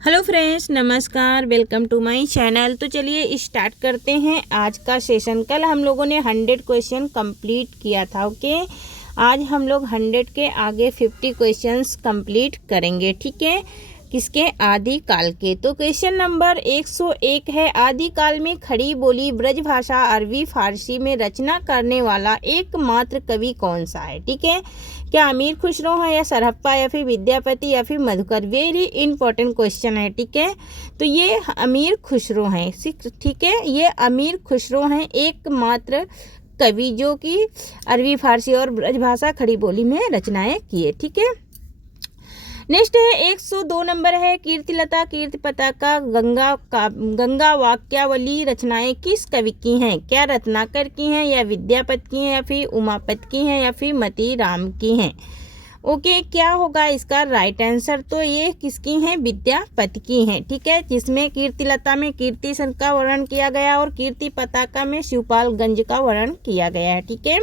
Hello friends, नमस्कार। Welcome to my channel. तो चलिए स्टार्ट करते हैं आज का सेशन। कल हम लोगों ने 100 क्वेश्चन कंप्लीट किया था। ओके, आज हम लोग 100 के आगे 50 क्वेश्चंस कंप्लीट करेंगे। ठीक है, किसके? आदिकाल के। तो क्वेश्चन नंबर 101 है, आदिकाल में खड़ी बोली ब्रजभाषा अरबी फारसी में रचना करने वाला एकमात्र कवि कौन सा है? ठीक है, क्या अमीर खुसरो है या सरहप्पा या फिर विद्यापति या फिर मधुकर? वेरी इंपॉर्टेंट क्वेश्चन है। ठीक है, तो ये अमीर खुसरो हैं। ठीक है, ये अमीर खुसरो हैं एकमात्र कवि जो कि अरबी फारसी और ब्रजभाषा खड़ी बोली में रचनाएं किए। ठीक है, नेक्स्ट है 102 नंबर है, कीर्तिलता कीर्ति पताका गंगा वाक्यावली रचनाएं किस कवि की हैं? क्या रत्नाकर की हैं या विद्यापति की हैं या फिर उमापत की हैं या फिर मती राम की हैं? ओके, क्या होगा इसका राइट आंसर? तो ये किसकी हैं? विद्यापति की हैं। ठीक है, जिसमें कीर्तिलता में कीर्ति सन का वर्णन किया गया और कीर्ति पताका में शिवपालगंज का वर्णन किया गया है। ठीक है,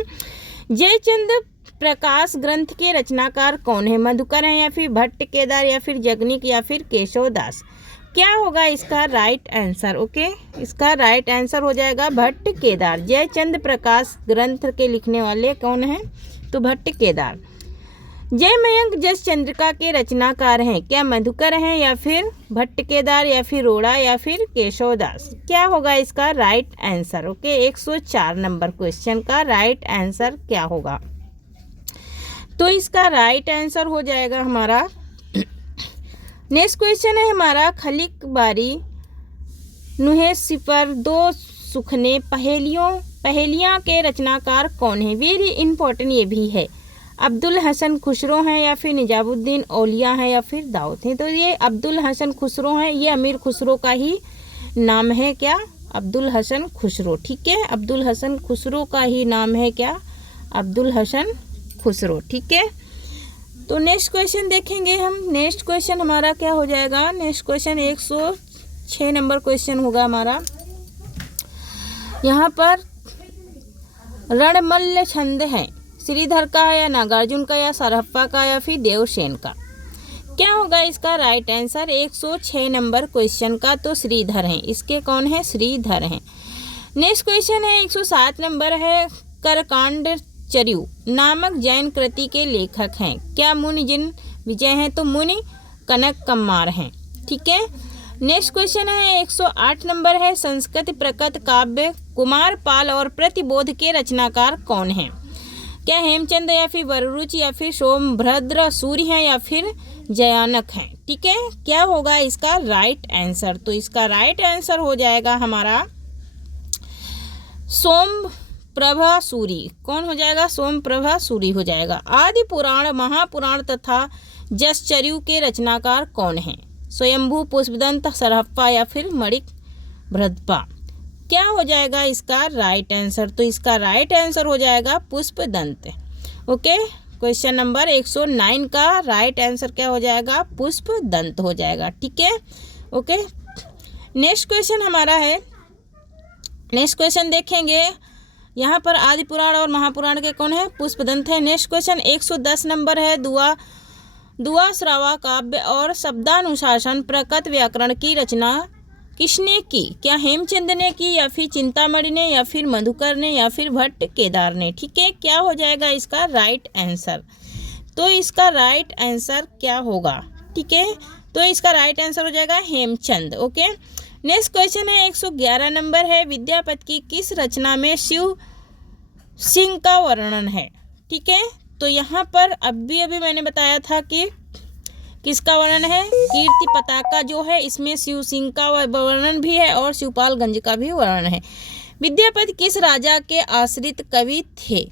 जयचंद प्रकाश ग्रंथ के रचनाकार कौन है? मधुकर है या फिर भट्ट केदार या फिर जगनिक या फिर केशवदास? क्या होगा इसका राइट आंसर? ओके, इसका राइट आंसर हो जाएगा भट्ट केदार। जयचंद प्रकाश ग्रंथ के लिखने वाले कौन हैं? तो भट्ट केदार। जयमयंक जस चंद्रिका के रचनाकार हैं? क्या मधुकर हैं या फिर भट्ट केदार या फिर रोड़ा या फिर केशवदास? क्या होगा इसका right answer? Okay, 104 number question का राइट आंसर क्या होगा? तो इसका राइट आंसर हो जाएगा हमारा, नेक्स्ट क्वेश्चन है हमारा, खलिक बारी नुहे सिपर दो सुखने पहेलियाँ के रचनाकार कौन है? वेरी इंपॉर्टेंट ये भी है। अब्दुल हसन खुसरो हैं या फिर निजामुद्दीन औलिया हैं या फिर दाऊद हैं? तो ये अब्दुल हसन खुसरो हैं, ये अमीर खुसरो का ही नाम है। क्या? अब्दुल हसन खुसरो। ठीक है, अब्दुल हसन खुसरो का ही नाम है। क्या? अब्दुल हसन खुसरो। ठीक है, तो नेक्स्ट क्वेश्चन देखेंगे हम। नेक्स्ट क्वेश्चन हमारा क्या हो जाएगा? नेक्स्ट क्वेश्चन 106 नंबर क्वेश्चन होगा हमारा। यहाँ पर रणमल्ल छंद है, श्रीधर का या नागार्जुन का या सरहप्पा का या फिर देवसेन का? क्या होगा इसका राइट आंसर 106 नंबर क्वेश्चन का? तो श्रीधर हैं। इसके कौन है? श्रीधर हैं। नेक्स्ट क्वेश्चन है 107 नंबर है, करकांड चर्यु नामक जैन कृति के लेखक हैं? क्या मुनि जिन विजय हैं? तो मुनि कनक कम्मार हैं। ठीक है, नेक्स्ट क्वेश्चन है 108 नंबर है, संस्कृत प्रकट काव्य कुमारपाल और प्रतिबोध के रचनाकार कौन हैं? क्या हेमचंद या फिर वररुच या फिर सोमभद्र सूर्य हैं या फिर जयानक हैं? ठीक है, क्या होगा इसका राइट आंसर? तो इसका राइट आंसर हो जाएगा हमारा सोमप्रभा सूरी। कौन हो जाएगा? सोमप्रभा सूरी हो जाएगा। आदि पुराण महापुराण तथा जसचर्यु के रचनाकार कौन हैं? स्वयंभू, पुष्पदंत, सरहप्पा या फिर मणिक भ्रदपा? क्या हो जाएगा इसका राइट आंसर? तो इसका राइट आंसर हो जाएगा पुष्पदंत। ओके, क्वेश्चन नंबर 109 का राइट आंसर क्या हो जाएगा? पुष्पदंत हो जाएगा। ठीक है, ओके, नेक्स्ट क्वेश्चन हमारा है, नेक्स्ट क्वेश्चन देखेंगे। यहाँ पर आदि पुराण और महापुराण के कौन है? पुष्पदंत है। नेक्स्ट क्वेश्चन 110 नंबर है, दुआ श्रावा काव्य और शब्दानुशासन प्रकट व्याकरण की रचना किसने की? क्या हेमचंद ने की या फिर चिंतामणि ने या फिर मधुकर ने या फिर भट्ट केदार ने? ठीक है, क्या हो जाएगा इसका राइट आंसर? तो इसका राइट आंसर क्या होगा? ठीक है, तो इसका राइट आंसर हो जाएगा हेमचंद। ओके, नेक्स्ट क्वेश्चन है 111 नंबर है, विद्यापति की किस रचना में शिव सिंह का वर्णन है? ठीक है, तो यहाँ पर अभी मैंने बताया था कि किसका वर्णन है? कीर्ति पताका जो है इसमें शिव सिंह का वर्णन भी है और शिवपालगंज का भी वर्णन है। विद्यापति किस राजा के आश्रित कवि थे?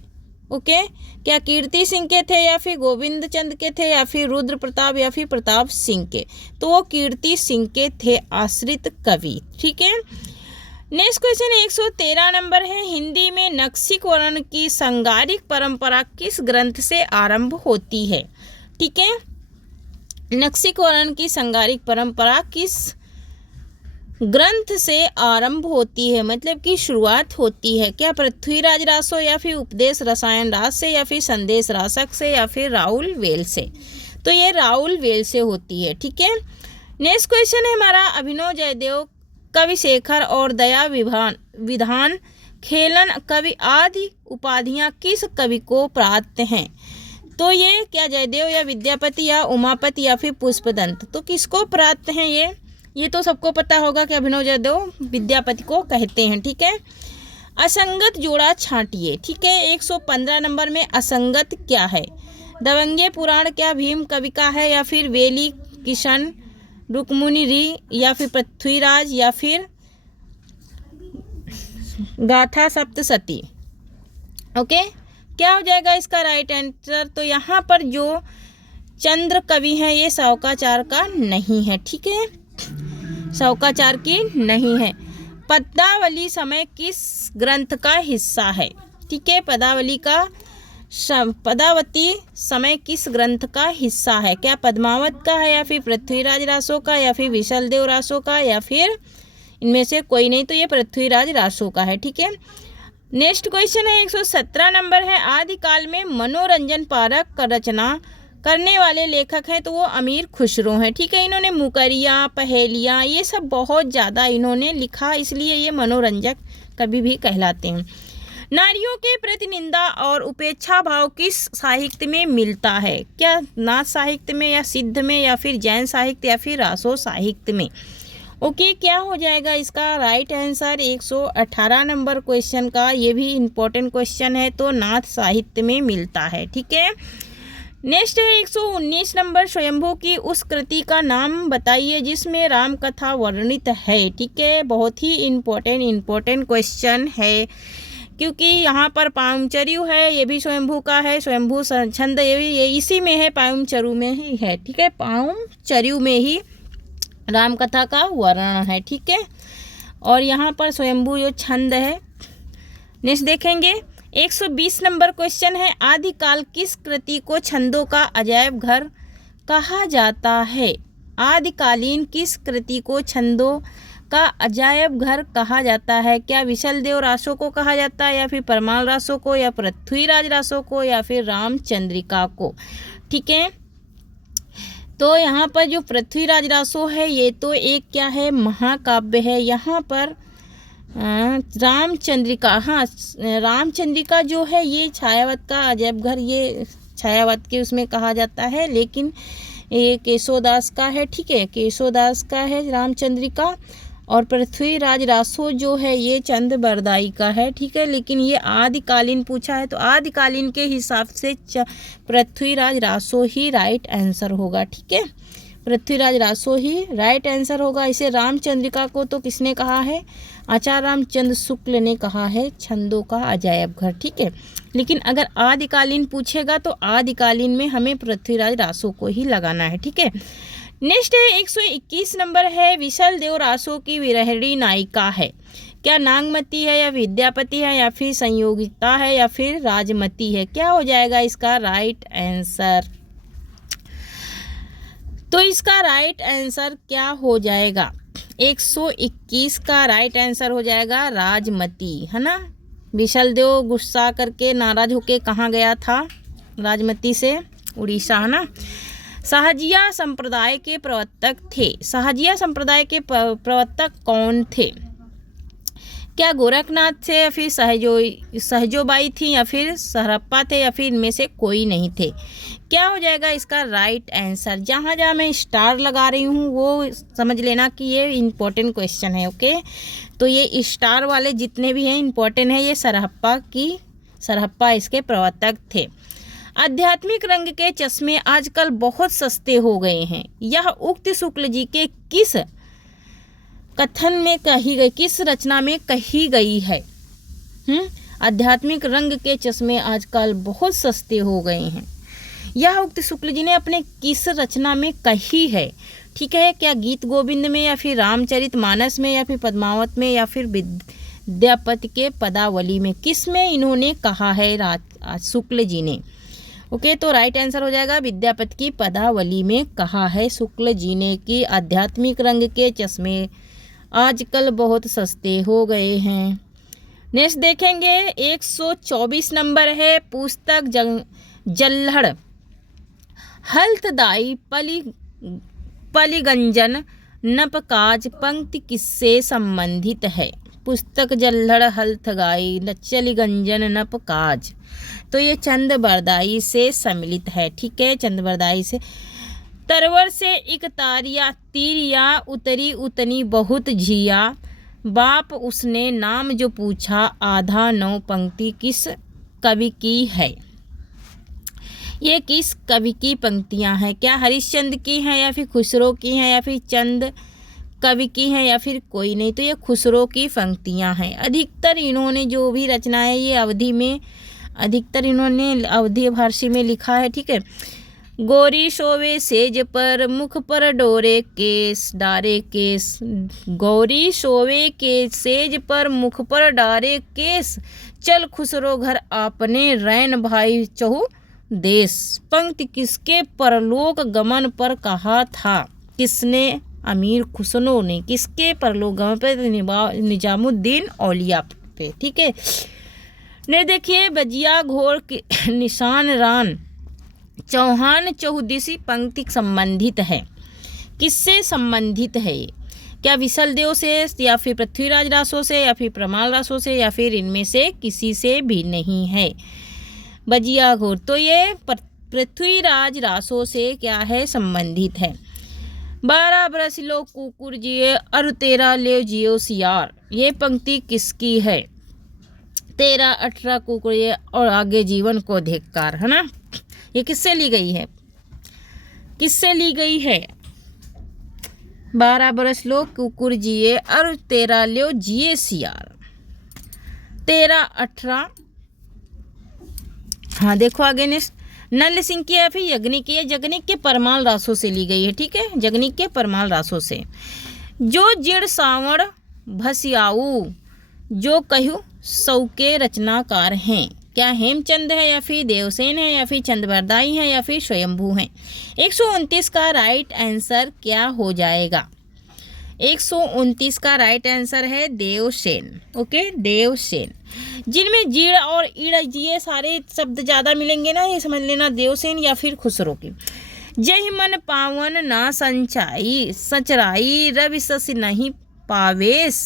ओके, क्या कीर्ति सिंह के थे या फिर गोविंद चंद के थे या फिर रुद्र प्रताप या फिर प्रताप सिंह के? तो वो कीर्ति सिंह के थे आश्रित कवि। ठीक है, नेक्स्ट क्वेश्चन 113 नंबर है, हिंदी में नक्सिक वर्णन की संगारिक परंपरा किस ग्रंथ से आरंभ होती है? ठीक है, नक्सिक वर्णन की संगारिक परंपरा किस ग्रंथ से आरंभ होती है, मतलब कि शुरुआत होती है? क्या पृथ्वीराज रासो या फिर उपदेश रसायन रास से या फिर संदेश रासक से या फिर राहुल वेल से? तो ये राहुल वेल से होती है। ठीक है, नेक्स्ट क्वेश्चन है हमारा, अभिनव जयदेव, कवि शेखर और दया विधान खेलन कवि आदि उपाधियां किस कवि को प्राप्त हैं? तो ये क्या जयदेव या विद्यापति या उमापति या फिर पुष्पदंत, तो किसको प्राप्त हैं ये तो सबको पता होगा कि अभिनव जयदेव विद्यापति को कहते हैं। ठीक है। असंगत जोड़ा छांटिए। ठीक है। 115 नंबर में असंगत क्या है? दबंगे पुराण क्या भीम कवि का है या फिर वेली किशन रुक्मुनि री या फिर पृथ्वीराज या फिर गाथा सप्तशती? ओके, क्या हो जाएगा इसका राइट आंसर? तो यहाँ पर जो चंद्र कवि हैं ये शौकाचार का नहीं है। ठीक है, शौकाचार की नहीं है। पदावली समय किस ग्रंथ का हिस्सा है? ठीक है, पदावती समय किस ग्रंथ का हिस्सा है? क्या पद्मावत का है या फिर पृथ्वीराज रासो का या फिर विशलदेव रासो का या फिर इनमें से कोई नहीं? तो ये पृथ्वीराज रासो का है। ठीक है। नेक्स्ट क्वेश्चन है 117 नंबर है, आदिकाल में मनोरंजन पारक का रचना करने वाले लेखक हैं, तो वो अमीर खुसरो हैं। ठीक है। इन्होंने मुकरियाँ, पहेलियाँ ये सब बहुत ज़्यादा इन्होंने लिखा, इसलिए ये मनोरंजक कवि भी कहलाते हैं। नारियों के प्रति निंदा और उपेक्षा भाव किस साहित्य में मिलता है? क्या नाथ साहित्य में या सिद्ध में या फिर जैन साहित्य या फिर रासो साहित्य में? ओके, क्या हो जाएगा इसका राइट आंसर? 118 नंबर क्वेश्चन का, ये भी इम्पोर्टेंट क्वेश्चन है, तो नाथ साहित्य में मिलता है। ठीक है। नेक्स्ट है 119 नंबर, स्वयंभू की उस कृति का नाम बताइए जिसमें राम कथा वर्णित है। ठीक है, बहुत ही इम्पोर्टेंट क्वेश्चन है, क्योंकि यहाँ पर पाउमचर्यु है, ये भी स्वयंभू का है। स्वयंभू छंद ये इसी में है, पाउमचर्यु में ही है। ठीक है, पाउमचर्यु में ही राम कथा का वर्णन है। ठीक है, और यहाँ पर स्वयंभू जो छंद है। नेक्स्ट देखेंगे 120 नंबर क्वेश्चन है, आदिकाल किस कृति को छंदों का अजायब घर कहा जाता है? आदिकालीन किस कृति को छंदों का अजायब घर कहा जाता है? क्या विशलदेव रासो को कहा जाता है या फिर परमाल रासो को या पृथ्वीराज रासो को या फिर रामचंद्रिका को? ठीक है, तो यहाँ पर जो पृथ्वीराज रासो है ये तो एक क्या है, महाकाव्य है। यहाँ पर रामचंद्रिका, हाँ रामचंद्रिका जो है ये छायावत का अजैब घर, ये छायावत के उसमें कहा जाता है, लेकिन ये केशोदास का है। ठीक है, केशोदास का है रामचंद्रिका, और पृथ्वीराज रासो जो है ये चंद बरदाई का है। ठीक है, लेकिन ये आदिकालीन पूछा है, तो आदिकालीन के हिसाब से पृथ्वीराज रासो ही राइट आंसर होगा। ठीक है, पृथ्वीराज रासो ही राइट आंसर होगा। इसे रामचंद्रिका को तो किसने कहा है? आचार्य रामचंद्र शुक्ल ने कहा है छंदों का अजायब घर। ठीक है, लेकिन अगर आदिकालीन पूछेगा तो आदिकालीन में हमें पृथ्वीराज रासो को ही लगाना है। ठीक है, नेक्स्ट है 121 नंबर है, विशलदेव रासो की विरहिणी नायिका है। क्या नागमती है या विद्यापति है या फिर संयोगिता है या फिर राजमती है? क्या हो जाएगा इसका राइट आंसर? तो इसका राइट आंसर क्या हो जाएगा? 121 का राइट आंसर हो जाएगा राजमती, है ना। विशलदेव गुस्सा करके नाराज होके कहाँ गया था? राजमती से, उड़ीसा, है ना। सहजिया संप्रदाय के प्रवर्तक थे। सहजिया संप्रदाय के प्रवर्तक कौन थे? क्या गोरखनाथ थे या फिर सहजोबाई थी या फिर सरप्पा थे या फिर इनमें से कोई नहीं थे? क्या हो जाएगा इसका राइट आंसर? जहाँ जहाँ मैं स्टार लगा रही हूँ वो समझ लेना कि ये इम्पोर्टेंट क्वेश्चन है। ओके, तो ये स्टार वाले जितने भी हैं इम्पोर्टेंट है। ये सरहप्पा इसके प्रवर्तक थे। आध्यात्मिक रंग के चश्मे आजकल बहुत सस्ते हो गए हैं, यह उक्त शुक्ल जी के किस कथन में कही गई, किस रचना में कही गई है? आध्यात्मिक रंग के चश्मे आजकल बहुत सस्ते हो गए हैं, यह उक्त शुक्ल जी ने अपने किस रचना में कही है? ठीक है, क्या गीत गोविंद में या फिर रामचरितमानस में या फिर पद्मावत में या फिर विद्यापति के पदावली में? किस में इन्होंने कहा है शुक्ल जी ने? ओके, तो राइट आंसर हो जाएगा विद्यापति की पदावली में कहा है शुक्ल जी ने कि आध्यात्मिक रंग के चश्मे आजकल बहुत सस्ते हो गए हैं। नेक्स्ट देखेंगे 124 नंबर है, पुस्तक जल्हड़ हल्तदाई पलिगंजन नपकाज पंक्ति किससे संबंधित है? पुस्तक जल्लड़ हल्थ गाई नचलिगंजन नपकाज। तो ये चंद बरदाई से सम्मिलित है। ठीक है, चंद बरदाई से। तरवर से एक तारिया तीरिया उतरी उतनी बहुत झिया बाप उसने नाम जो पूछा आधा नौ पंक्ति किस कवि की है? ये किस कवि की पंक्तियां हैं? क्या हरिश्चंद्र की हैं या फिर खुसरो की हैं या फिर चंद कवि की हैं या फिर कोई नहीं? तो ये खुसरो की पंक्तियां हैं। अधिकतर इन्होंने जो भी रचनाएं ये अवधि में अधिकतर इन्होंने अवधि फारसी में लिखा है। ठीक है। गोरी शोवे सेज पर मुख पर डोरे केस डारे केस। गौरी शोवे के सेज पर मुख पर डारे केस चल खुसरो घर आपने रैन भाई चहु देश। पंक्ति किसके परलोक गमन पर कहा था? किसने? अमीर खुसरो ने। किसके परलोक गमन पर? निजामुद्दीन औलिया पे। ठीक है। ने देखिए बजिया घोर के निशान रान चौहान चौहदीसी पंक्ति संबंधित है। किससे संबंधित है? क्या विसल देव से या फिर पृथ्वीराज रासो से या फिर प्रमाल रासो से या फिर इनमें से किसी से भी नहीं है? बजिया घोर तो ये पृथ्वीराज रासो से क्या है? संबंधित है। 12 बरस लो कुकुर जिए और 13 ले जियो सियार। ये पंक्ति किसकी है? 13 18 कुकुर और आगे जीवन को धिक्कार, है ना? ये किससे ली गई है? किससे ली गई है? 12 बरस लो कुकुर जिए और 13 लो जिए सियार। 13 18 हाँ देखो आगे नेक्स्ट। नल सिंह की या फिर यज्ञनिक की? यज्ञनिक के परमाल रासों से ली गई है। ठीक है, यज्ञनिक के परमाल रासों से। जो जिड़ सावण भसियाऊ जो कहूँ सौ के रचनाकार हैं। क्या हेमचंद है या फिर देवसेन है या फिर चंदबरदाई है या फिर स्वयंभू हैं? 129 का राइट आंसर क्या हो जाएगा? 129 का राइट आंसर है देवसेन। ओके, देवसेन। जिनमें जीड़ और ईड़ ये सारे शब्द ज़्यादा मिलेंगे ना, ये समझ लेना देवसेन या फिर खुसरो की। जय मन पावन ना संचाई सचराई रवि सस नहीं पावेश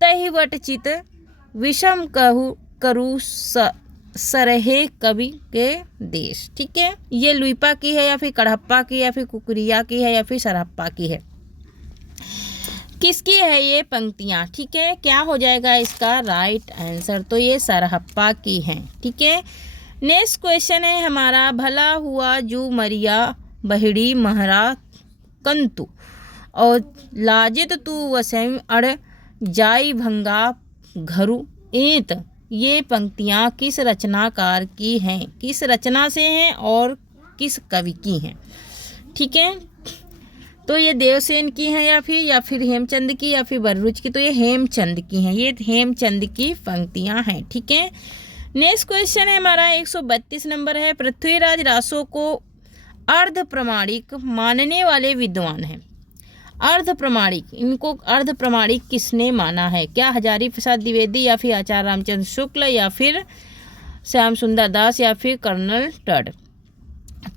तहि वट चित विषम कहू करू सरहे कवि के देश। ठीक है, ये लुइपा की है या फिर कड़हप्पा की या फिर कुकुरिया की है या फिर सरहप्पा की है? किसकी है ये पंक्तियाँ? ठीक है, क्या हो जाएगा इसका राइट आंसर? तो ये सरहप्पा की हैं। ठीक है। नेक्स्ट क्वेश्चन है हमारा, भला हुआ जू मरिया बहिड़ी महरा कंतु और लाजित तू वसैम अड़ जाई भंगा घरु एत। ये पंक्तियाँ किस रचनाकार की हैं? किस रचना से हैं और किस कवि की हैं? ठीक है, तो ये देवसेन की हैं या फिर हेमचंद की या फिर बर्रुच की? तो ये हेमचंद की हैं। ये हेमचंद की पंक्तियां हैं। ठीक है। नेक्स्ट क्वेश्चन है हमारा 132 नंबर है, पृथ्वीराज रासो को अर्ध प्रमाणिक मानने वाले विद्वान हैं। अर्ध प्रमाणिक, इनको अर्ध प्रमाणिक किसने माना है? क्या हजारी प्रसाद द्विवेदी या फिर आचार्य रामचंद्र शुक्ल या फिर श्याम सुंदर दास या फिर कर्नल टड?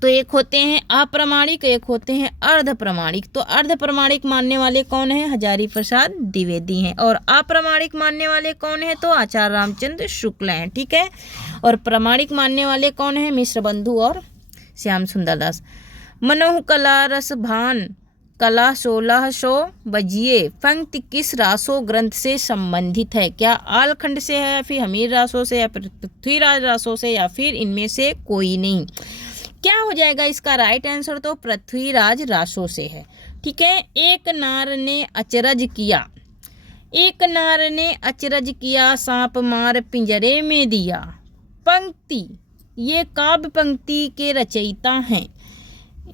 तो एक होते हैं अप्रमाणिक, एक होते हैं अर्ध प्रमाणिक। तो अर्ध प्रमाणिक मानने वाले कौन हैं? हजारी प्रसाद द्विवेदी हैं। और अप्रमाणिक मानने वाले कौन हैं? तो आचार्य रामचंद्र शुक्ल हैं। ठीक है। और प्रमाणिक मानने वाले कौन हैं? मिश्र बंधु और श्याम सुंदर दास। मनोह कला रस भान कला 1600 बजिए पंक्ति किस रासो ग्रंथ से संबंधित है? क्या आलखंड से है या फिर हमीर रासो से या फिर पृथ्वीराज रासो से या फिर इनमें से कोई नहीं? क्या हो जाएगा इसका राइट आंसर? तो पृथ्वीराज रासो से है। ठीक है। एक नार ने अचरज किया, एक नार ने अचरज किया सांप मार पिंजरे में दिया। पंक्ति ये काव्य पंक्ति के रचयिता हैं।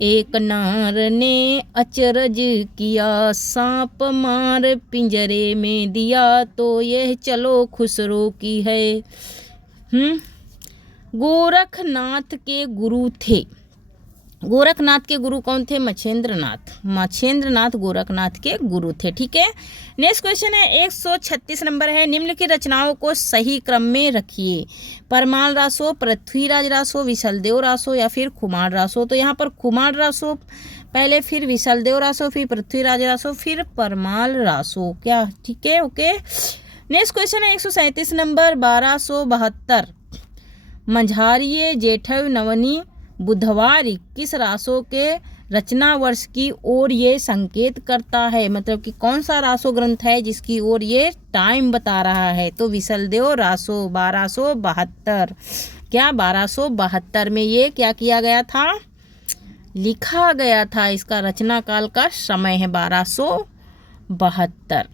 एक नार ने अचरज किया सांप मार पिंजरे में दिया, तो यह चलो खुसरो की है। गोरखनाथ के गुरु थे। गोरखनाथ के गुरु कौन थे? मच्छेंद्रनाथ। मच्छेंद्रनाथ गोरखनाथ के गुरु थे। ठीक है। नेक्स्ट क्वेश्चन है 136 नंबर है, निम्न की रचनाओं को सही क्रम में रखिए। परमाल रासो, पृथ्वीराज रासो, विशलदेव रासो या फिर खुमार रासो? तो यहाँ पर खुमार रासो पहले, फिर विशलदेव रासो, फिर पृथ्वीराज रासो, फिर परमाल रासो। क्या ठीक है? ओके। नेक्स्ट क्वेश्चन है 137 नंबर 1272। मझारिये जेठव नवनी बुधवार 21 रासों के रचना वर्ष की ओर ये संकेत करता है। मतलब कि कौन सा रासो ग्रंथ है जिसकी ओर ये टाइम बता रहा है? तो विशलदेव रासो 1272। क्या 1272 में ये क्या किया गया था? लिखा गया था। इसका रचना काल का समय है 1272।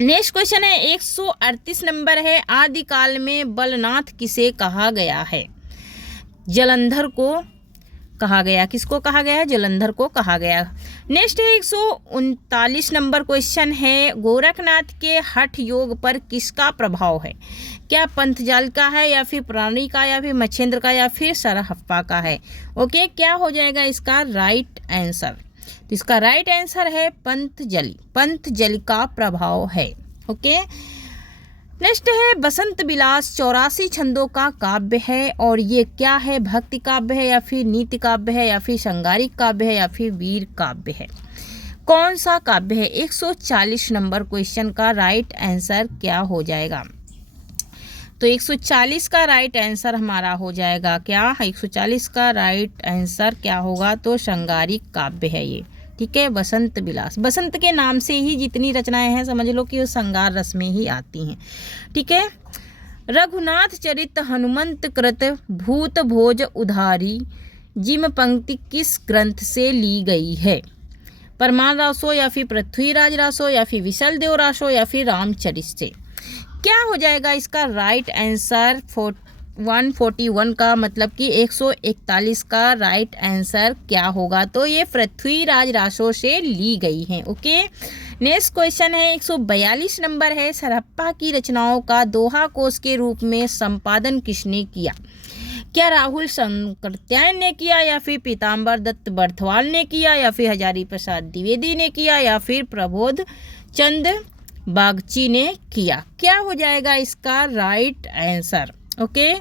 नेक्स्ट क्वेश्चन है 138 नंबर है। आदिकाल में बलनाथ किसे कहा गया है? जलंधर को कहा गया। किसको कहा गया? जलंधर को कहा गया। नेक्स्ट है 139 नंबर क्वेश्चन है। गोरखनाथ के हठ योग पर किसका प्रभाव है? क्या पंतजाल का है, या फिर प्राणी का, या फिर मच्छेंद्र का, या फिर सरहप्पा का है? ओके, क्या हो जाएगा इसका राइट आंसर? तो इसका राइट आंसर है पंतजलि। पंतजलि का प्रभाव है। ओके। नेक्स्ट है बसंत विलास 84 छंदों का काव्य है, और ये क्या है? भक्ति काव्य है, या फिर नीति काव्य है, या फिर श्रृंगारिक काव्य है, या फिर वीर काव्य है? कौन सा काव्य है? 140 नंबर क्वेश्चन का राइट आंसर क्या हो जाएगा? तो 140 का राइट आंसर हमारा हो जाएगा क्या? 140 का राइट आंसर क्या होगा? तो श्रृंगारिक काव्य है ये। ठीक है, बसंत विलास। बसंत के नाम से ही जितनी रचनाएं हैं समझ लो कि वो श्रृंगार रस में ही आती हैं। ठीक है। रघुनाथ चरित हनुमंत कृत भूत भोज उधारी जिम पंक्ति किस ग्रंथ से ली गई है? परमाल रासो, या फिर पृथ्वीराज रासो, या फिर विशलदेव रासो, या फिर रामचरित से? क्या हो जाएगा इसका राइट आंसर? 141 का मतलब कि 141 का राइट आंसर क्या होगा? तो ये पृथ्वीराज रासो से ली गई है। ओके। नेक्स्ट क्वेश्चन है 142 नंबर है। सरहप्पा की रचनाओं का दोहा कोश के रूप में संपादन किसने किया? क्या राहुल शंकरत्यायन ने किया, या फिर पीताम्बर दत्त बर्थवाल ने किया, या फिर हजारी प्रसाद द्विवेदी ने किया, या फिर प्रबोध चंद बागची ने किया? क्या हो जाएगा इसका राइट आंसर? ओके।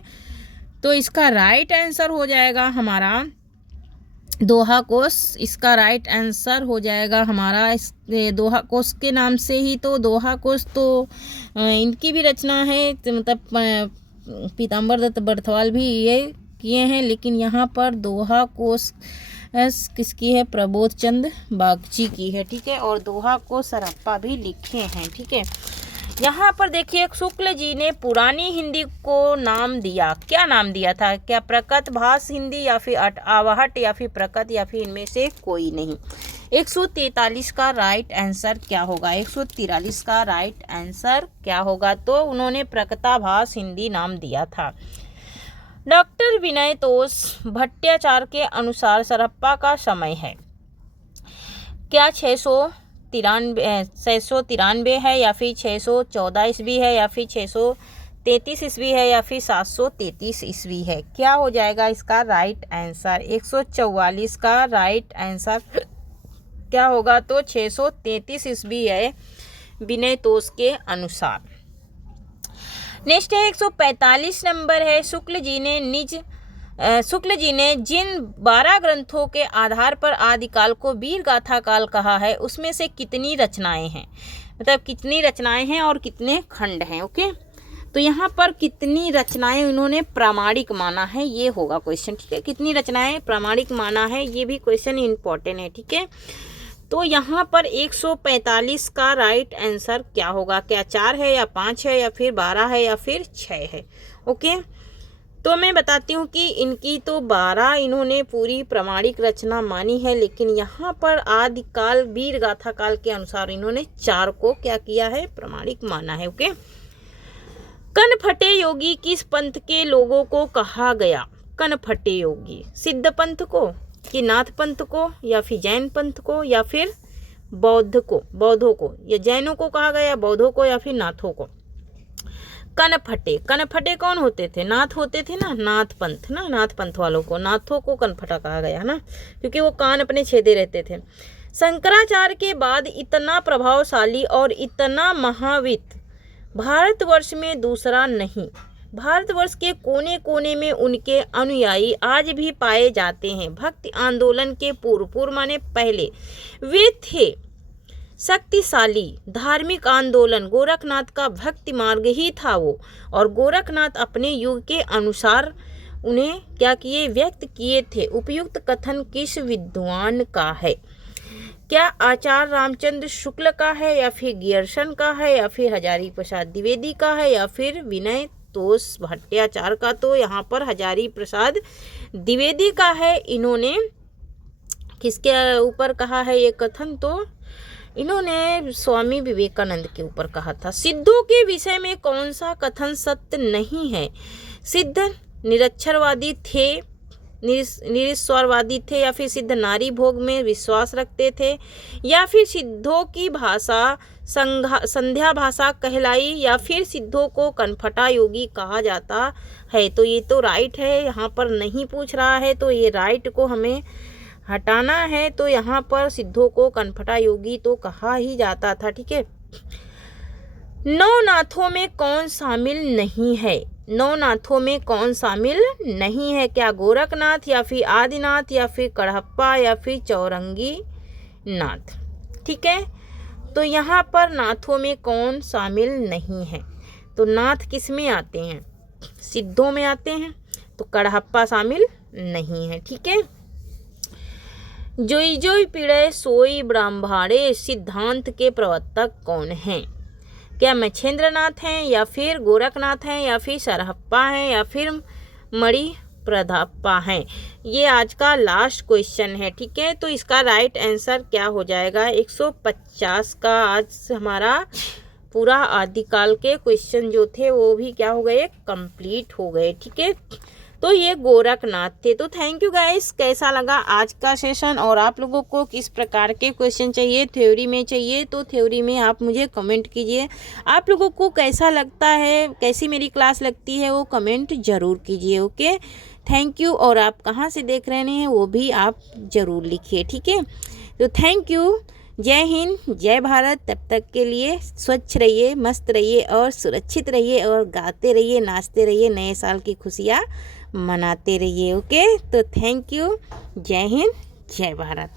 तो इसका राइट आंसर हो जाएगा हमारा दोहा कोश। इसका राइट आंसर हो जाएगा हमारा दोहा कोश के नाम से ही। तो दोहा कोश तो इनकी भी रचना है, मतलब पीताम्बर दत्त बर्थवाल भी ये किए हैं, लेकिन यहाँ पर दोहा कोश किसकी है? प्रबोध चंद बागची की है। ठीक है। और दोहा को सरहप्पा भी लिखे हैं। ठीक है। यहाँ पर देखिए शुक्ल जी ने पुरानी हिंदी को नाम दिया। क्या नाम दिया था? क्या प्रकट, भास हिंदी, या फिर आवहट, या फिर प्रकट, या फिर इनमें से कोई नहीं? 143 का राइट आंसर क्या होगा? 143 का राइट आंसर क्या होगा? तो उन्होंने प्रकटाभास हिंदी नाम दिया था। डॉक्टर विनय तोष भट्टाचार्य के अनुसार सरहप्पा का समय है क्या? 693 है, या फिर 614 ईस्वी है, या फिर 633 ईस्वी है, या फिर 733 ईस्वी है? क्या हो जाएगा इसका राइट आंसर? 144 का राइट आंसर क्या होगा? तो 633 ईस्वी है विनय तोष के अनुसार। नेक्स्ट है 145 नंबर है। शुक्ल जी ने जिन 12 ग्रंथों के आधार पर आदिकाल को वीर गाथा काल कहा है, उसमें से कितनी रचनाएं हैं? मतलब कितनी रचनाएं हैं और कितने खंड हैं? ओके। तो यहाँ पर कितनी रचनाएं उन्होंने प्रामाणिक माना है, ये होगा क्वेश्चन। ठीक है। कितनी रचनाएं प्रामाणिक माना है, ये भी क्वेश्चन इंपॉर्टेंट है। ठीक है। तो यहाँ पर 145 का राइट आंसर क्या होगा? क्या 4 है, या 5 है, या फिर 12 है, या फिर 6 है? ओके। तो मैं बताती हूँ कि इनकी तो 12 इन्होंने पूरी प्रामाणिक रचना मानी है, लेकिन यहाँ पर आदिकाल वीर गाथा काल के अनुसार इन्होंने 4 को क्या किया है? प्रामाणिक माना है। ओके। कनफटे योगी किस पंथ के लोगों को कहा गया? कनफटे योगी सिद्ध पंथ को, कि नाथ पंथ को, या फिर जैन पंथ को, या फिर बौद्धों को, या जैनों को कहा गया, बौद्धों को, या फिर नाथों को? कनफटे कौन होते थे? नाथ होते थे ना, नाथ पंथ वालों को, नाथों को कनफटा कहा गया ना, क्योंकि वो कान अपने छेदे रहते थे। शंकराचार्य के बाद इतना प्रभावशाली और इतना महावित भारतवर्ष में दूसरा नहीं। भारतवर्ष के कोने कोने में उनके अनुयायी आज भी पाए जाते हैं। भक्ति आंदोलन के पूर्व माने पहले वे थे शक्तिशाली धार्मिक आंदोलन। गोरखनाथ का भक्ति मार्ग ही था वो, और गोरखनाथ अपने युग के अनुसार उन्हें क्या किए, व्यक्त किए थे। उपयुक्त कथन किस विद्वान का है? क्या आचार्य रामचंद्र शुक्ल का है, या फिर गियर्सन का है, या फिर हजारी प्रसाद द्विवेदी का है, या फिर विनय तोष भट्टाचार्य का? तो यहाँ पर हजारी प्रसाद द्विवेदी का है। इन्होंने किसके ऊपर कहा है ये कथन? तो इन्होंने स्वामी विवेकानंद के ऊपर कहा था। सिद्धों के विषय में कौन सा कथन सत्य नहीं है? सिद्ध निरक्षरवादी थे, निरीश्वरवादी थे, या फिर सिद्ध नारी भोग में विश्वास रखते थे, या फिर सिद्धों की भाषा संध्या भाषा कहलाई, या फिर सिद्धों को कनफटा योगी कहा जाता है? तो ये तो राइट है, यहाँ पर नहीं पूछ रहा है, तो ये राइट को हमें हटाना है। तो यहाँ पर सिद्धों को कनफटा योगी तो कहा ही जाता था। ठीक है। नौ नाथों में कौन शामिल नहीं है? नौ नाथों में कौन शामिल नहीं है? क्या गोरखनाथ, या फिर आदिनाथ, या फिर कड़हप्पा, या फिर चौरंगी नाथ? ठीक है। तो यहाँ पर नाथों में कौन शामिल नहीं है? तो नाथ किस में आते हैं? सिद्धों में आते हैं। तो कड़हप्पा शामिल नहीं है। ठीक है। जोई जोई पीड़े सोई ब्रह्मांडे सिद्धांत के प्रवर्तक कौन हैं? क्या मच्छेंद्रनाथ हैं, या फिर गोरखनाथ हैं, या फिर सरहप्पा हैं, या फिर मणि प्रताप्पा हैं? ये आज का लास्ट क्वेश्चन है। ठीक है। तो इसका राइट आंसर क्या हो जाएगा? 150 का आज हमारा पूरा आदिकाल के क्वेश्चन जो थे वो भी क्या हो गए, कंप्लीट हो गए। ठीक है। तो ये गोरखनाथ थे। तो थैंक यू गाइस। कैसा लगा आज का सेशन, और आप लोगों को किस प्रकार के क्वेश्चन चाहिए? थ्योरी में चाहिए तो थ्योरी में आप मुझे कमेंट कीजिए। आप लोगों को कैसा लगता है, कैसी मेरी क्लास लगती है, वो कमेंट ज़रूर कीजिए। Okay, thank you. और आप कहाँ से देख रहे हैं वो भी आप ज़रूर लिखिए। ठीक है। तो थैंक यू। जय हिंद, जय भारत। तब तक के लिए स्वच्छ रहिए, मस्त रहिए और सुरक्षित रहिए, और गाते रहिए, नाचते रहिए, नए साल की खुशियाँ मनाते रहिए। ओके, तो थैंक यू। जय हिंद, जय भारत।